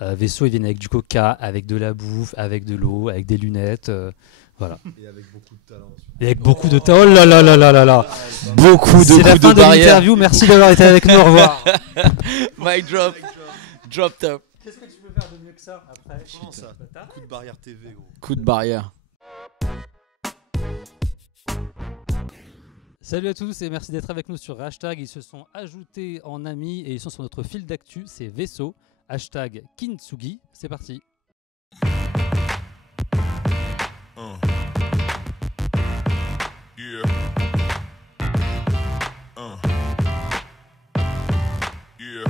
Vaisseau, ils viennent avec du coca, avec de la bouffe, avec de l'eau, avec des lunettes. Voilà. Et avec beaucoup de talent. Et avec beaucoup de talent. Oh là là là là là là. Beaucoup de C'est la coups fin de de barrière. l'interview. Merci d'avoir été avec nous. Au revoir. Mic drop. Drop top. Qu'est-ce que tu peux faire de mieux que ça après? Comment ça? Coup de barrière TV, gros. Coup de barrière. Salut à tous et merci d'être avec nous sur Hashtag. Ils se sont ajoutés en amis et ils sont sur notre fil d'actu. C'est Vaisseau. Hashtag Kintsugi. C'est parti. Yeah. Yeah.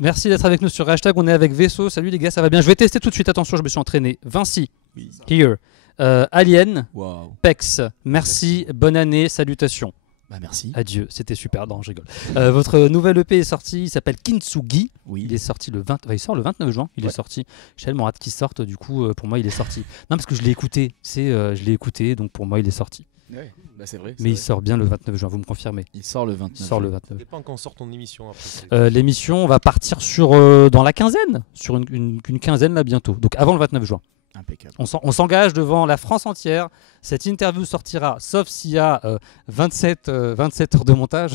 Merci d'être avec nous sur Hashtag. On est avec Vaisseau. Salut les gars, ça va bien? Je vais tester tout de suite. Attention, je me suis entraîné. Vinci. Oui. Here. Alien. Waouh. Pex. Merci. Bonne année. Salutations. Bah merci. Adieu. C'était super. Non, je rigole. Votre nouvel EP est sorti. Il s'appelle Kintsugi. Oui. Il est sorti le 20. Enfin, il sort le 29 juin. Il est sorti. J'ai tellement hâte qu'il sorte. Du coup, pour moi, il est sorti. Non, parce que je l'ai écouté. Je l'ai écouté. Donc pour moi, il est sorti. Ouais. Bah c'est vrai. Mais il sort bien le 29 juin. Vous me confirmez? Il sort le 29. Il sort le 29. Et pas quand sort ton émission après. L'émission va partir sur dans la quinzaine, sur une quinzaine là bientôt. Donc avant le 29 juin. Impeccable. On s'engage devant la France entière. Cette interview sortira, sauf s'il y a 27 heures de montage,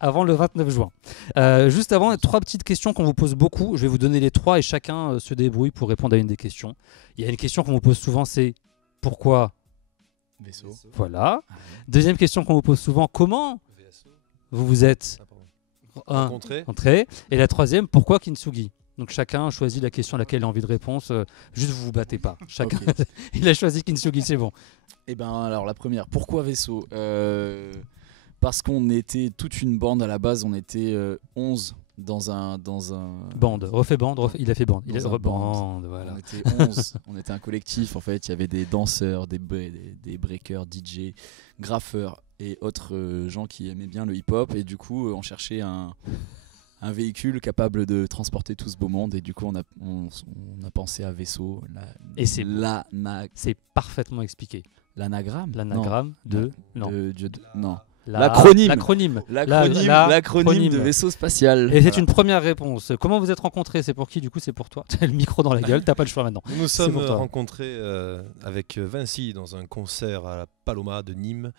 avant le 29 juin. Juste avant, 3 petites questions qu'on vous pose beaucoup. Je vais vous donner les 3 et chacun se débrouille pour répondre à une des questions. Il y a une question qu'on vous pose souvent, c'est pourquoi? Vaisseau. Voilà. Deuxième question qu'on vous pose souvent, comment vous vous êtes rencontrés? Et la troisième, pourquoi Kintsugi? Donc chacun choisit la question à laquelle il a envie de réponse. Juste vous battez pas. Chacun, Okay. il a choisi Kintsugi, c'est bon. Eh ben alors la première, pourquoi Vaisseau? Parce qu'on était toute une bande à la base, on était 11 dans un Bande, refait bande, il a fait bande. Il Dans a un bande, voilà. On était 11, on était un collectif en fait, il y avait des danseurs, des breakers, DJ, graffeurs et autres gens qui aimaient bien le hip-hop et du coup on cherchait un véhicule capable de transporter tout ce beau monde et du coup on a pensé à Vaisseau. Et c'est parfaitement expliqué. L'anagramme de... Non. Non. L'acronyme. L'acronyme de vaisseau spatial. Et c'est une première réponse. Comment vous êtes rencontrés? C'est pour qui? Du coup, c'est pour toi. T'as le micro dans la gueule, t'as pas le choix maintenant. Nous nous sommes rencontrés avec Vinci dans un concert à la Paloma de Nîmes.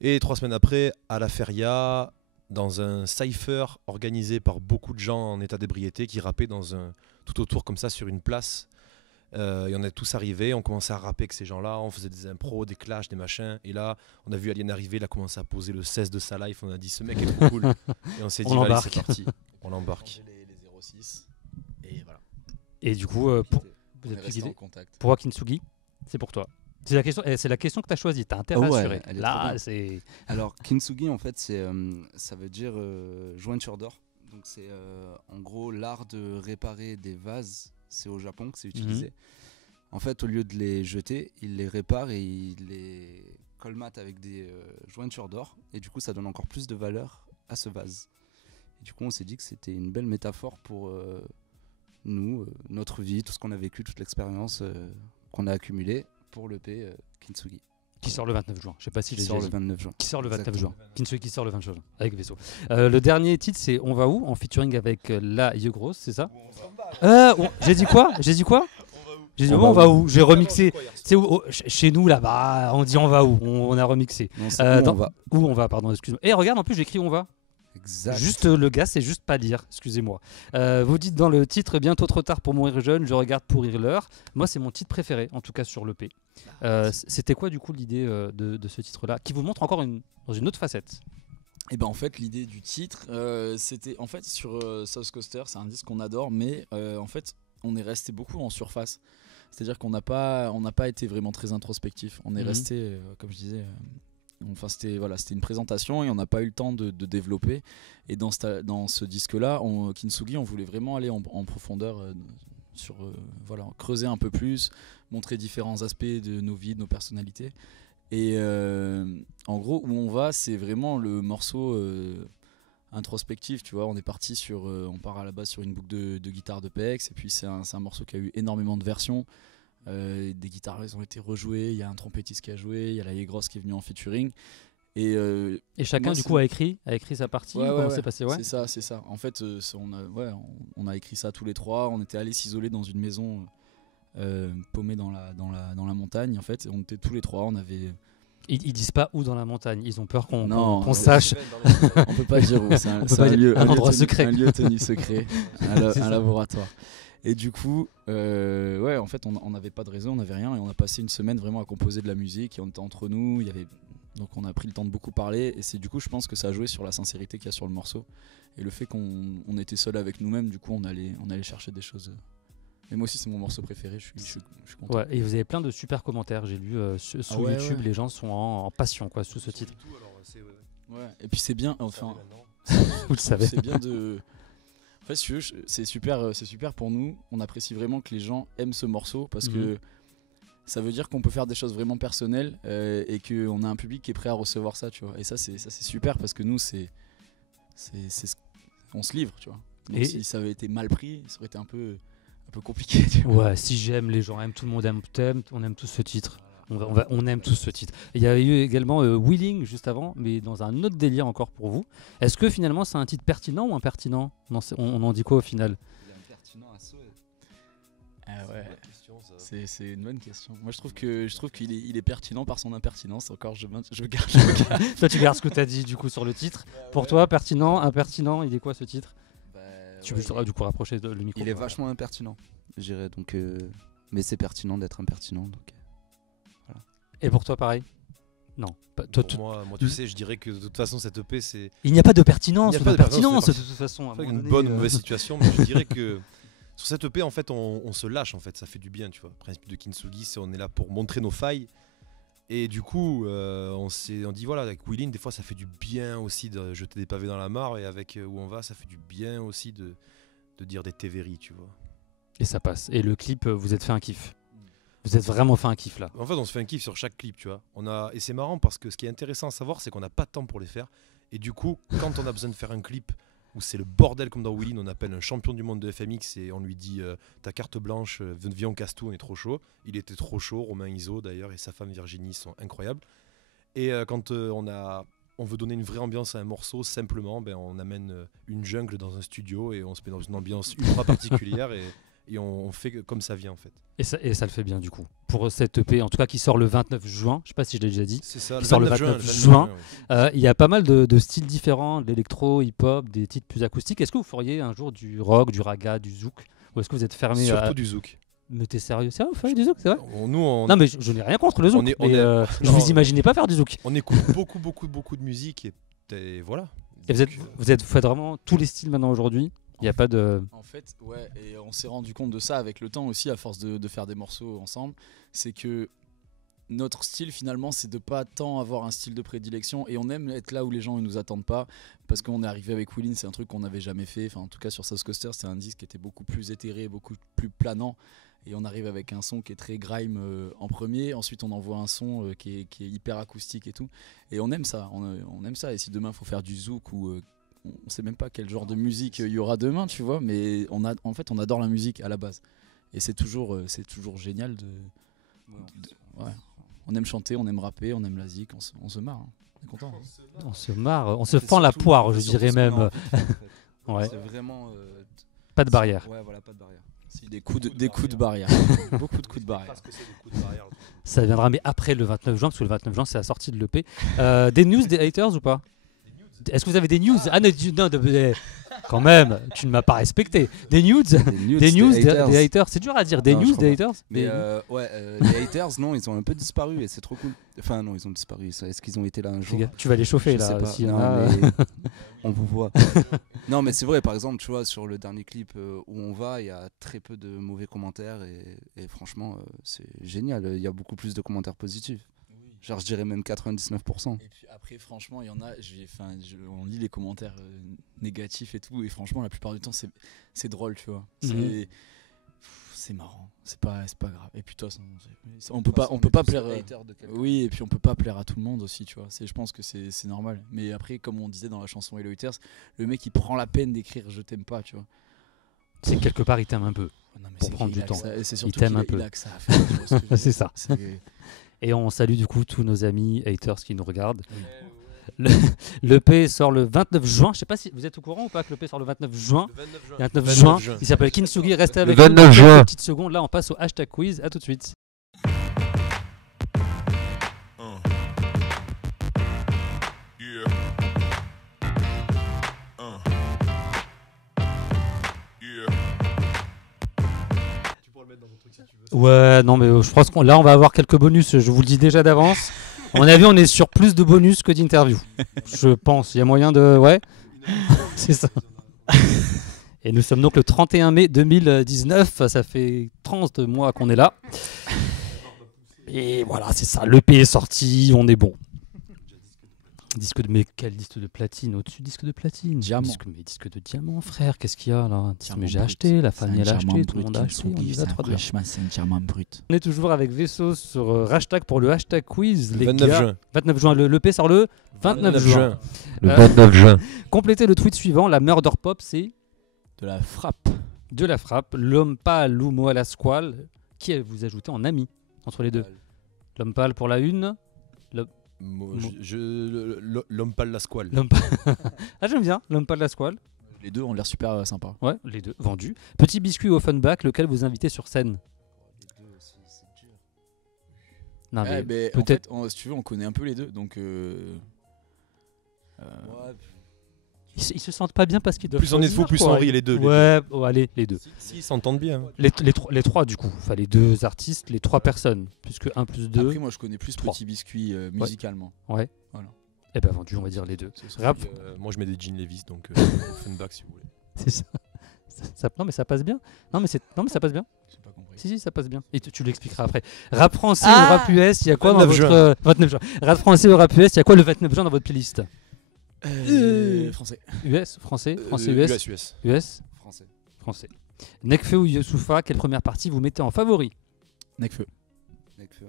Et 3 semaines après, à la Feria, dans un cypher organisé par beaucoup de gens en état d'ébriété qui rappaient tout autour comme ça sur une place. Et on est tous arrivés, on commençait à rapper avec ces gens-là, on faisait des impros, des clashs, des machins. Et là, on a vu Alien arriver, il a commencé à poser le 16 de sa life. On a dit, ce mec est trop cool. Et on s'est dit, allez, c'est parti. On l'embarque. Les 06. Et voilà. Et du coup, vous êtes plus guidé. Pourquoi Kintsugi? C'est pour toi. C'est la question que tu as choisie. Tu as intérêt à assurer. Là, c'est... Alors, Kintsugi, en fait, ça veure dire jointure d'or. Donc, c'est en gros l'art de réparer des vases. C'est au Japon que c'est utilisé. En fait, au lieu de les jeter, ils les réparent et ils les colmatent avec des jointures d'or. Et du coup, ça donne encore plus de valeur à ce vase. Et du coup, on s'est dit que c'était une belle métaphore pour nous, notre vie, tout ce qu'on a vécu, toute l'expérience qu'on a accumulée pour l'EP Kintsugi. Qui sort le 29 juin. Je sais pas si Qui sort le 29 juin. Qui sort le 29 juin. Kintsugi qui sort le 29 juin avec Vaisseau. Le dernier titre, c'est On va où? En featuring avec La Yegrosse, c'est ça? J'ai dit quoi? J'ai dit on va où? J'ai remixé. C'est où? Chez nous là-bas, on dit on va où? On a remixé. Non, où on va. Où on va, pardon, excuse-moi. Et regarde, en plus j'ai écrit on va. Exact. Juste le gars, c'est juste pas lire, excusez-moi. Vous dites dans le titre bientôt trop tard pour mourir jeune, je regarde pourrir l'heure. Moi, c'est mon titre préféré, en tout cas sur l'EP. C'était quoi du coup l'idée de ce titre-là, qui vous montre encore dans une autre facette? Et ben en fait l'idée du titre, c'était en fait sur South Coaster, c'est un disque qu'on adore, mais en fait on est resté beaucoup en surface. C'est-à-dire qu'on n'a pas été vraiment très introspectif. On est resté, comme je disais. Enfin, c'était une présentation et on n'a pas eu le temps de développer. Et dans ce disque-là, Kintsugi, on voulait vraiment aller en profondeur creuser un peu plus, montrer différents aspects de nos vies, de nos personnalités. Et en gros, où on va, c'est vraiment le morceau introspectif. Tu vois, on est parti on part à la base sur une boucle de guitare de PX, et puis c'est un morceau qui a eu énormément de versions. Des guitares ont été rejouées, il y a un trompettiste qui a joué, il y a la Yegros qui est venu en featuring Et chacun moi, du c'est- coup a écrit sa partie. Ouais, ou ouais, comment ouais. c'est passé, ouais. C'est ça. En fait, on a écrit ça tous les trois. On était allés s'isoler dans une maison paumée dans la montagne. En fait, on était tous les trois. On avait. Ils disent pas où dans la montagne. Ils ont peur qu'on Non, qu'on on- sache. On peut pas dire où. C'est un, On peut c'est pas un dire lieu, un lieu endroit tenu- secret. Un lieu tenu secret, C'est ça. un laboratoire. Et du coup, ouais, en fait, on n'avait pas de réseau, on n'avait rien, et on a passé une semaine vraiment à composer de la musique. Et on était entre nous. Donc on a pris le temps de beaucoup parler. Et c'est du coup, je pense que ça a joué sur la sincérité qu'il y a sur le morceau et le fait qu'on était seul avec nous-mêmes. Du coup, on allait chercher des choses. Et moi aussi, c'est mon morceau préféré. Je suis content. Ouais, et vous avez plein de super commentaires. J'ai lu sur ouais, YouTube, ouais. les gens sont en passion quoi sous ce titre. Ouais. Et puis c'est bien. Enfin, Vous le savez. c'est bien de. En fait, si tu veux, c'est super pour nous. On apprécie vraiment que les gens aiment ce morceau parce que ça veut dire qu'on peut faire des choses vraiment personnelles et qu'on a un public qui est prêt à recevoir ça, tu vois. Et ça, c'est super parce que nous, on se livre, tu vois. Donc Et- si ça avait été mal pris, ça aurait été un peu compliqué, tu vois. Ouais, si j'aime, les gens aiment, tout le monde aime, on aime tous ce titre. On aime tous ce titre. Il y a eu également Willing juste avant, mais dans un autre délire encore pour vous. Est-ce que finalement c'est un titre pertinent ou impertinent? Non, on en dit quoi au final? Il est impertinent à souhait. Ah ouais. C'est une bonne question. Moi, je trouve qu'il est pertinent par son impertinence. Encore, je garde. Toi, tu gardes ce que tu as dit du coup sur le titre. Pour toi, pertinent, impertinent, il est quoi ce titre? Tu peux du coup rapprocher le micro. Il est vachement impertinent, je dirais. Donc, mais c'est pertinent d'être impertinent. Donc. Et pour toi, pareil? Non. Toi, Pour moi, tu sais, je dirais que de toute façon, cette EP, c'est il n'y a pas de pertinence Il n'y a ou pas de d'impertinence de pertinence, toute façon. à un pas moment une donné, bonne ou mauvaise situation, mais je dirais que sur cette EP, en fait, on se lâche, en fait, ça fait du bien, tu vois. Le principe de Kintsugi, c'est on est là pour montrer nos failles. Et du coup, on dit, voilà, avec Willin, des fois, ça fait du bien aussi de jeter des pavés dans la mare. Et avec Où on va, ça fait du bien aussi de dire des tévéries, tu vois. Et ça passe. Et le clip, vous êtes fait un kiff. Vous êtes vraiment fait un kiff là. En fait, on se fait un kiff sur chaque clip, tu vois. Et c'est marrant parce que ce qui est intéressant à savoir, c'est qu'on n'a pas de temps pour les faire. Et du coup, quand on a besoin de faire un clip où c'est le bordel comme dans Willin, on appelle un champion du monde de FMX et on lui dit ta carte blanche, viens on casse tout, on est trop chaud. Il était trop chaud, Romain Iso d'ailleurs et sa femme Virginie sont incroyables. Et quand on veut donner une vraie ambiance à un morceau, simplement, on amène une jungle dans un studio et on se met dans une ambiance ultra particulière et on fait comme ça vient en fait. Et ça le fait bien du coup. Pour cette EP, en tout cas qui sort le 29 juin, je sais pas si je l'ai déjà dit. C'est ça, Qui sort le 29 juin. Il y a pas mal de styles différents, de l'électro, hip-hop, des titres plus acoustiques. Est-ce que vous feriez un jour du rock, du raga, du zouk? Ou est-ce que vous êtes fermé à... Surtout du zouk. Mais t'es sérieux? C'est vrai, vous feriez du zouk, c'est vrai? Non, mais je n'ai rien contre le zouk. on mais, est- je non. vous imaginais pas faire du zouk. on écoute beaucoup de musique et voilà. Et vous faites vraiment tous les styles maintenant aujourd'hui? Il n'y a pas de... En fait, ouais, et on s'est rendu compte de ça avec le temps aussi, à force de faire des morceaux ensemble. C'est que notre style, finalement, c'est de pas tant avoir un style de prédilection. Et on aime être là où les gens ne nous attendent pas. Parce qu'on est arrivé avec Willin, c'est un truc qu'on n'avait jamais fait. Enfin, en tout cas, sur South Coaster, c'est un disque qui était beaucoup plus éthéré, beaucoup plus planant. Et on arrive avec un son qui est très grime en premier. Ensuite, on envoie un son qui est hyper acoustique et tout. Et on aime ça. On aime ça. Et si demain, il faut faire du zouk ou... on sait même pas quel genre de musique il y aura demain, tu vois, mais en fait on adore la musique à la base et c'est toujours génial ouais. On aime chanter, on aime rapper, on aime la zik, on se marre, hein. On est content, hein. On se marre, on se fend la poire, je dirais même. Ouais. C'est vraiment. Pas de barrière. Ouais, voilà, pas de barrière. Si, des coups de barrière. Beaucoup de coups de barrière. Ça viendra, mais après le 29 juin, parce que le 29 juin c'est la sortie de l'EP. Des news des haters ou pas? Est-ce que vous avez des news? Ah non, quand même, tu ne m'as pas respecté. Des news des haters. C'est dur à dire. Des Non, je news crois des pas. haters. Mais les haters, non, ils ont un peu disparu et c'est trop cool. Enfin, non, ils ont disparu. Est-ce qu'ils ont été là un jour? Tu vas les chauffer Je là. sais pas. s'il y Non, en a, mais on vous voit. Non, mais c'est vrai, par exemple, tu vois, sur le dernier clip où on va, il y a très peu de mauvais commentaires et franchement, c'est génial. Il y a beaucoup plus de commentaires positifs. Genre, je dirais même 99%. Et puis après, franchement, il y en a, on lit les commentaires négatifs et tout, et franchement, la plupart du temps, c'est drôle, tu vois. C'est marrant, c'est pas grave. Et puis, toi, on peut pas plaire. Oui, et puis on peut pas plaire à tout le monde aussi, tu vois. Je pense que c'est normal. Mais après, comme on disait dans la chanson Hello Haters, le mec il prend la peine d'écrire Je t'aime pas, tu vois. c'est quelque part, il t'aime un peu. Non, mais Pour c'est prendre qu'il du a temps. que ça- et c'est Il surtout t'aime qu'il a- un peu. il a que ça à faire, tu vois ce que je veux C'est dire. ça. Et on salue du coup tous nos amis haters qui nous regardent. L'EP sort le 29 juin. Je sais pas si vous êtes au courant ou pas que l'EP sort le 29 juin. Le 29 juin. 29 juin. Il s'appelle Kintsugi. Restez avec Le nous 29 dans juin. quelques petites secondes. Là, on passe au hashtag quiz. À tout de suite. Yeah. Yeah. Tu pourras le mettre dans ton truc si tu veux. Ouais, non, mais je pense qu'on là, on va avoir quelques bonus. Je vous le dis déjà d'avance. À mon avis, on est sur plus de bonus que d'interviews. Je pense. Il y a moyen de. Ouais, c'est ça. Et nous sommes donc le 31 mai 2019. Ça fait 30 mois qu'on est là. Et voilà, c'est ça. L'EP est sorti. On est bon. Mais quel disque de platine? Au-dessus, disque de platine. Diamant. Mais disque de diamant, frère. Qu'est-ce qu'il y a là? Diamant Mais j'ai brut. acheté, la C'est famille un elle a diamant acheté, tout le brut monde a qui acheté. On y va, trop bien. franchement, c'est un diamant brut. On est toujours avec Vaisseau sur hashtag pour le hashtag quiz. Le Les 29 gars. juin. 29 juin. L'EP sort le 29 juin. Le Euh, 29 juin. Complétez le tweet suivant. La murder pop, c'est De la frappe. de la frappe. L'homme pâle ou Moa la squale. Qui vous ajoutez en ami entre les deux? L'homme pâle pour la une. L'homme pâle la squale. L'homme pâle. Ah, j'aime bien. L'homme pâle la squale. Les deux ont l'air super sympas. Ouais, les deux. Vendus. Petit biscuit au Offenbach, lequel vous invitez sur scène? Non, mais peut-être. En fait, si tu veux, on connaît un peu les deux. Donc. Ils se sentent pas bien parce qu'ils doivent. Plus on est de fous, choisir, plus quoi. on rit, les deux. Ouais, oh, allez, les deux. Si, ils s'entendent bien. Les trois, du coup. Enfin, les deux artistes, les trois personnes. Puisque 1 plus 2. Après, moi, je connais plus trois. Petit Biscuit musicalement. Ouais. Voilà. Eh ben, vendu, on va dire les deux. Ce serait- Rap, Moi, je mets des jeans Levi's, donc Offenbach si vous voulez. c'est ça. Non, mais ça passe bien. Non, mais ça passe bien. J'ai pas compris. Si, ça passe bien. Et tu l'expliqueras après. Rap français Ah ou rap US, il y a quoi dans 29 votre. juin. 29 juin. Rap français ou rap US, il y a quoi le 29 juin dans votre playlist? Français. US, français, US, US. US, Français. français. Nekfeu ou Youssoufa, quelle première partie vous mettez en favori? Nekfeu. Nekfeu.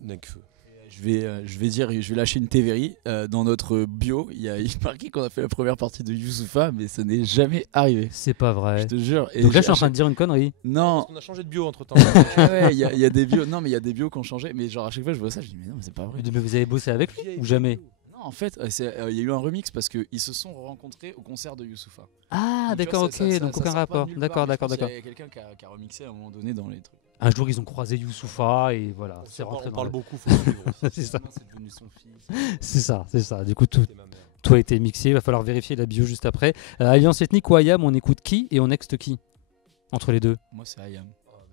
Nekfeu. Je vais lâcher une Tévéri. Dans notre bio, il y a marqué qu'on a fait la première partie de Youssoufa, mais ça n'est jamais arrivé. C'est pas vrai. Je te jure. Et Donc là, je suis en j'ai- train de dire une connerie. Non, On a changé de bio entre temps. ouais, il y a des bios. Non, mais il y a des bios qui ont changé. Mais genre à chaque fois, je vois ça, je dis mais non, mais c'est pas vrai. Mais vous avez bossé avec lui ou jamais? Non, en fait, il y a eu un remix parce qu'ils se sont rencontrés au concert de Youssoufa. Ah, Donc, tu d'accord, vois, ok, ça donc sort aucun pas de rapport. nulle part, D'accord, mais je d'accord, pense d'accord. qu'il y a quelqu'un qui a remixé à un moment donné dans les trucs. Un jour, ils ont croisé Youssoufa et voilà, c'est rentré On dans parle le- beaucoup, faut suivre. C'est ça, C'est devenu son fils. c'est ça. Du coup, tout C'est ma mère. a été mixé. Il va falloir vérifier la bio juste après. Alliance ethnique ou IAM, on écoute qui et on next qui entre les deux? Moi, c'est Ayam.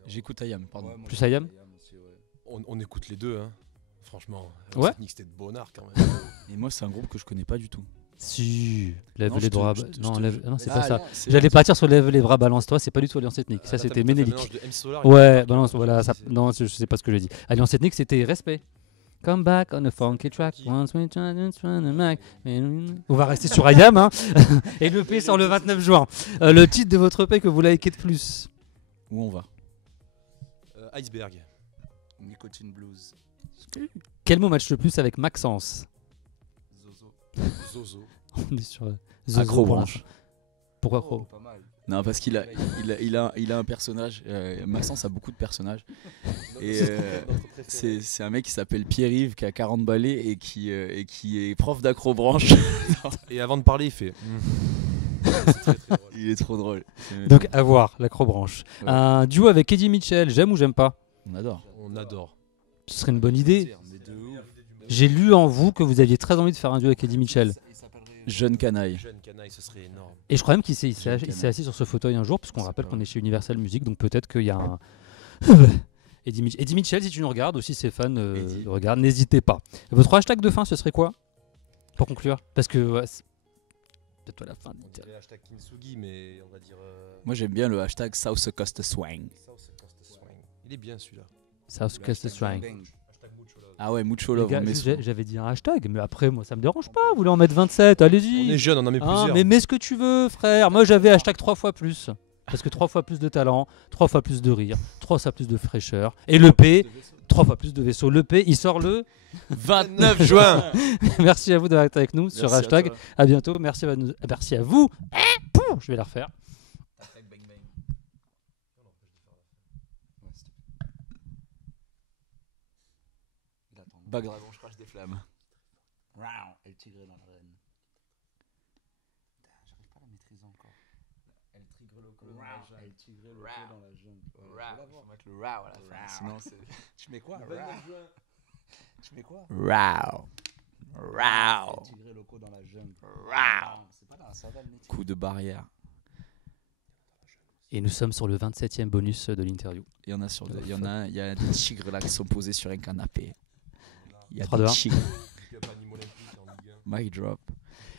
J'écoute Ayam, pardon. Ouais, moi, Plus j'aime Ayam aussi, ouais. On écoute les deux, hein. Franchement. Ouais. C'était de bonnard quand même. Et moi, c'est un groupe que je connais pas du tout. Si, lève Non, les je te- bras. je te- Non, je te- lève- non, c'est Ah, pas ça. non, c'est- J'allais partir sur lève les bras, balance-toi. C'est pas du tout Alliance ethnique. Ça, Là, c'était t'as fait un Ménélique. mélange de MC Solar et Ouais, de- balance. Voilà. Ça... Non, je sais pas ce que j'ai dit. Alliance ethnique, c'était respect. Come back on a funky track. Once we try to make. On va rester sur IAM. Hein. Et le P sort le 29 juin. Le titre de votre EP que vous likez de plus? Où on va? Iceberg. Nicotine Blues. Quel mot match le plus avec Maxence? Zozo. Zozo. On est sur Zozo Acrobranche. Pourquoi Oh, Acro pas mal. Non, parce qu'il a un personnage. Maxence a beaucoup de personnages. Et c'est un mec qui s'appelle Pierre-Yves, qui a 40 balais et qui est prof d'acrobranche. Et avant de parler, il fait. C'est très, très drôle. Il est trop drôle. Donc à voir, l'acrobranche. Ouais. Un duo avec Eddie Mitchell, j'aime ou j'aime pas? On adore. On adore. Ce serait une bonne idée. Mais de ouf. J'ai lu en vous que vous aviez très envie de faire un duo avec Eddie Mitchell. Il s'appellerait- Jeune canaille. Jeune canaille, ce serait énorme. Et je crois même qu'il s'est J'aime il s'est tellement. assis sur ce fauteuil un jour, puisqu'on C'est rappelle pas qu'on vrai. est chez Universal Music, donc peut-être qu'il y a un... Eddie Mitchell, si tu nous regardes, aussi ses fans Eddie. regardent, n'hésitez pas. Votre hashtag de fin, ce serait quoi? Pour conclure? Parce que... ouais, c'est peut-être à la fin. On dirait hashtag Kintsugi, mais on va dire. Moi, j'aime bien le hashtag South Coast Swang. South Coast Swing. Il est bien celui-là. South Coast Strike. Bang. Hashtag Mucho Love. Ah ouais, Mucho Les Love. gars, on met juste, souvent. j'avais dit un hashtag, mais après, moi, ça me dérange pas. Vous voulez en mettre 27, On allez-y. est jeune, on en met Hein, plusieurs. mais mets ce que tu veux, frère. Moi, j'avais hashtag 3 fois plus. Parce que 3 fois plus de talent, 3 fois plus de rire, 3 fois plus de fraîcheur. Et le P, 3 fois plus de vaisseau. Le P, il sort le. 29 juin. Merci à vous d'avoir été avec nous sur Merci à hashtag. toi. À bientôt. Merci à vous. Pouh, je vais la refaire. Bague dragon, je crache des flammes. Rao, El Tigre dans l'arène. J'arrive pas à la maîtriser encore. El Tigre loco Rao, El Tigre loco Rao. dans la jungle. Ouais, je vais Rao. la voir. Faut mettre le Rao à la fin. Rao. Sinon, c'est. Tu mets quoi? Le Rao. 29 juin. Tu mets quoi? Rao. Rao. El Tigre loco dans la jungle. Rao. Non, c'est pas dans la savane, les tigres. Coup de barrière. Et nous sommes sur le 27e bonus de l'interview. Il y en a sur il y en a, il y a des tigres là qui sont posés sur un canapé. Il y a 3, des 2, 1. tigres. Big up à Nîmes Olympique en Ligue 1. Mic drop.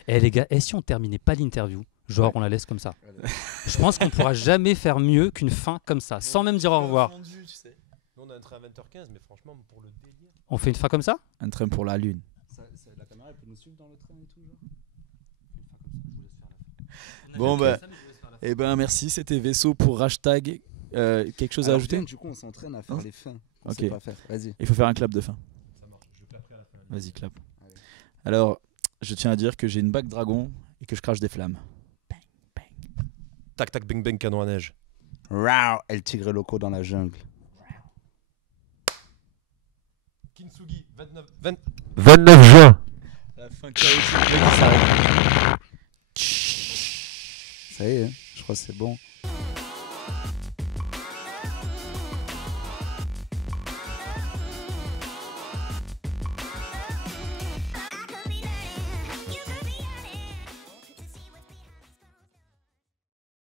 Eh les gars, et si on terminait pas l'interview? Genre, on la laisse comme ça. Allez. Je pense qu'on pourra jamais faire mieux qu'une fin comme ça, sans même dire au revoir. Fondu, tu sais. Nous, on a un train à 20h15, mais franchement, pour le délire. On fait une fin comme ça? Un train pour la lune. La caméra, elle peut nous suivre dans le train et tout, genre? Une fois comme ça, je vous laisse faire la fin. Bon bah, eh ben merci, c'était Vaisseau pour hashtag. Quelque chose à Alors, ajouter? viens, du coup, on s'entraîne à faire les fins. On Ok. sait pas faire. Vas-y. Il faut faire un clap de fin. Ça marche, je clapperai à la fin. Vas-y, clap. Allez. Alors, je tiens à dire que j'ai une bague dragon et que je crache des flammes. Tac, tac, bang, bang, canon à neige. Rao, El Tigre loco dans la jungle. Kintsugi, 29 juin. La fin chaotique. Ça y est, hein, je crois que c'est bon.